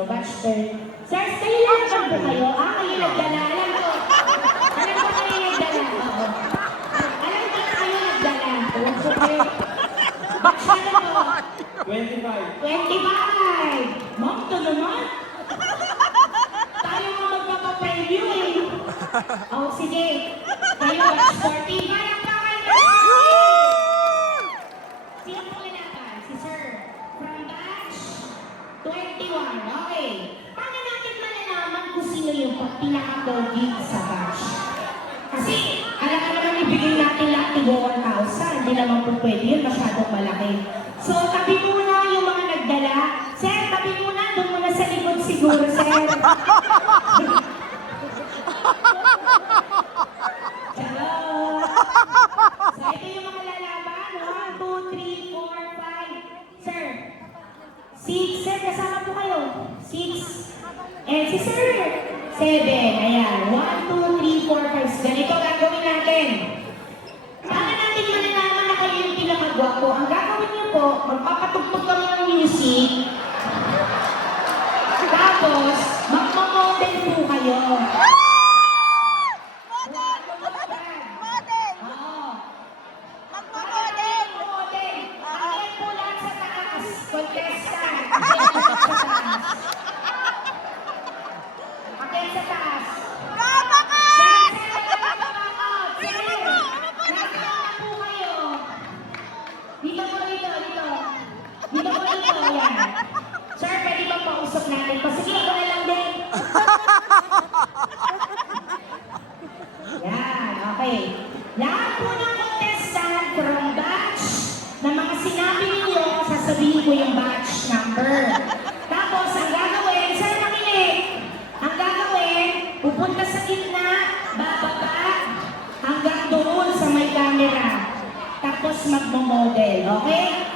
sino? Batch 3. Sir, kayo lang ba po kayo? Kayo nagdala. Alam ko. Alam ko kayo nagdala. Oo. Alam ko na kayo nagdala. Alam ko kayo. Batch na lang po. 25. 25! Ma'am, ito naman. Tayo nga magpapapreview eh. Oh, sige. Kayo, batch 40. Malakpakan na! Sino po kinatan? Si Sir. From batch 21. Okay. Paano natin malalaman kung sino yung pinaka-pogi sa batch? Kasi, alam ka naman ibigay natin lahat tigo 1,000. Hindi naman po pwede yun. Masyadong malaki. So, tabi muna yung mga nagdala. Sir, tabi muna. Doon muna sa likod siguro, sir. Charot! So, ito yung mga lalaban. 1, 2, 3, 4, 5. Sir, 6. Sir, kasama po kayo. 6. And si sir, 7. Ayan. 1, 2, 3, 4, 5. Ganito gagawin natin. Para natin malalaman na kayo yung pinakagwapo, ang gagawin niyo po, magpapatugtog kami ng music. Tapos, magmamodel po kayo. Model! Oo. Magmamodel! Magmamodel. Akyat po lahat sa taas. Contestant. Akyat sa taas. Akyat sa taas. Drama ka! Dito po, dito. Ayan. Sir, pwede bang pausap natin? Sige, ako na lang din. Yan, okay. Lahat po ng contestant from batch na mga sinabi ninyo, sasabihin ko yung batch number. Tapos, ang gagawin, sir, makinig. Ang gagawin, pupunta sa gitna, bababa, hanggang doon sa may camera. Tapos magmo-model, okay?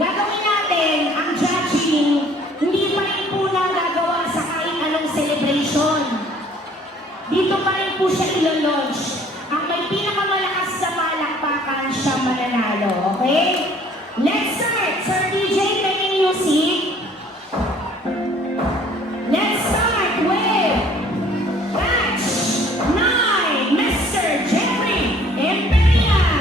Gagawin natin ang judging, hindi pa rin po na gagawa sa kahit anong celebration. Dito pa rin po siya ilo-launch. Ang may pinakamalakas sa palakpakan siya mananalo, okay? Let's start! Sir DJ, taking music. Let's start with batch 9, Mr. Jeffrey Imperial.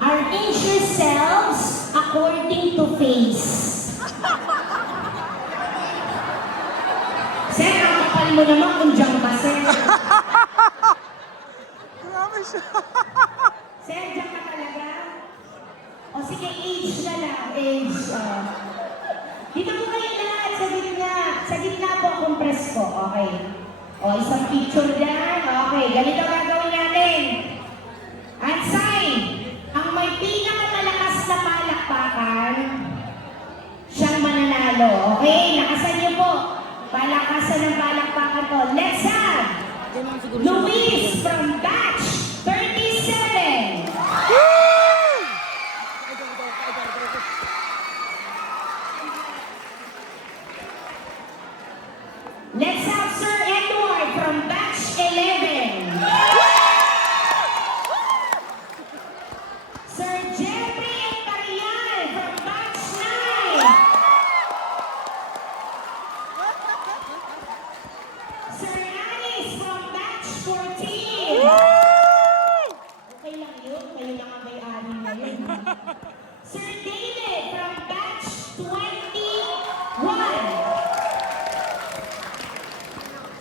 Arrange yourselves according to face. Sir, ang kapal mo naman kung dyan ka, sir. Grabe siya. Sir, dyan ka talaga? O sige, age na lang. Age. Dito po kayo lahat sa gitna. Sa gitna po ang press ko. Okay. O, isang picture dyan. Okay, ganito gagawin natin. At sign, ang may pinakamalakas na palakpakan, siyang mananalo. Okay, nakasan niyo po. Palakasan ng palakpakan ko. Let's have Luis from batch 37. Let's have Sir Edward from batch 11. Sir Jeffrey Imperial from batch 9. Sir Alice from batch 14. Okay lang yun, kayo lang ang may-ari ngayon. Sir David from batch 21.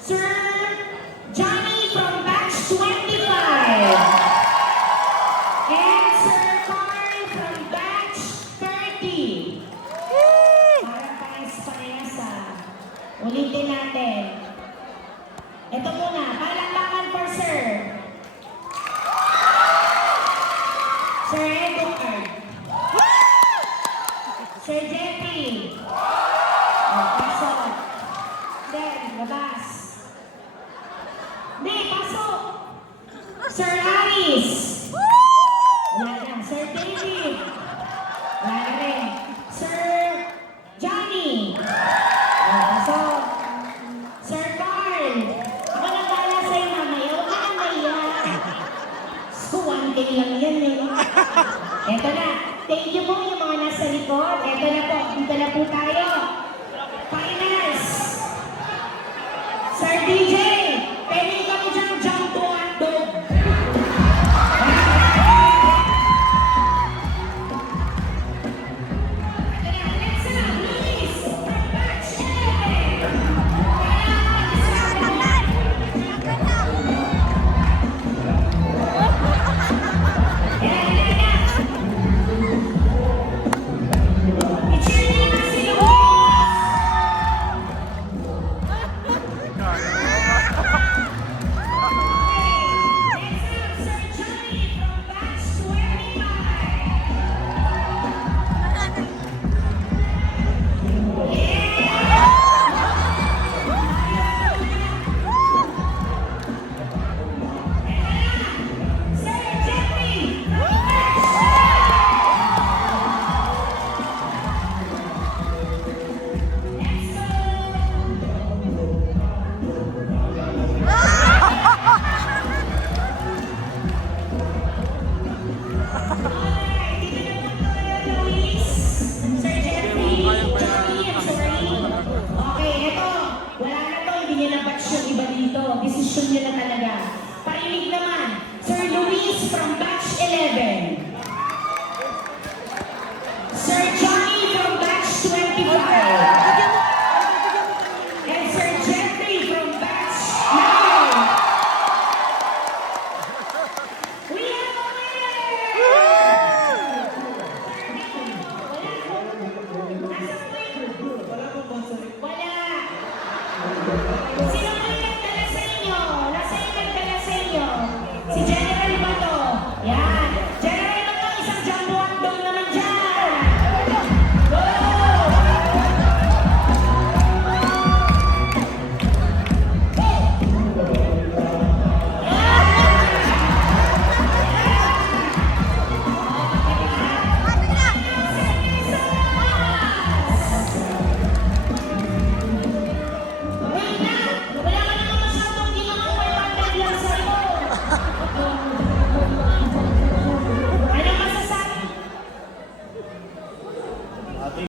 Sir Johnny from batch 25. And Sir Carl from batch 30. Para parehas-parehas ulitin natin. Ito muna, palakpakan for Sir. Sir Edward. Sir Jeffrey. Pasok. Then, labas. Hindi, pasok. Sir Aris. Wala na. Sir David. Wala na rin. Sir Johnny. Pasok. Sir Carl. Ako nang bala sa'yo mamaya. Huwag ka nang maya. So, one day lang yan eh. Eto na. Thank you po yung mga nasa likod. Eto na po. Dito na po tayo. Finals. Sir DJ. Pwede kami dyan jump to handog. Let's have Luis from batch 11. It's your name, si Luis. Desisyon niya na talaga. Parinig naman, Sir Luis from batch 11.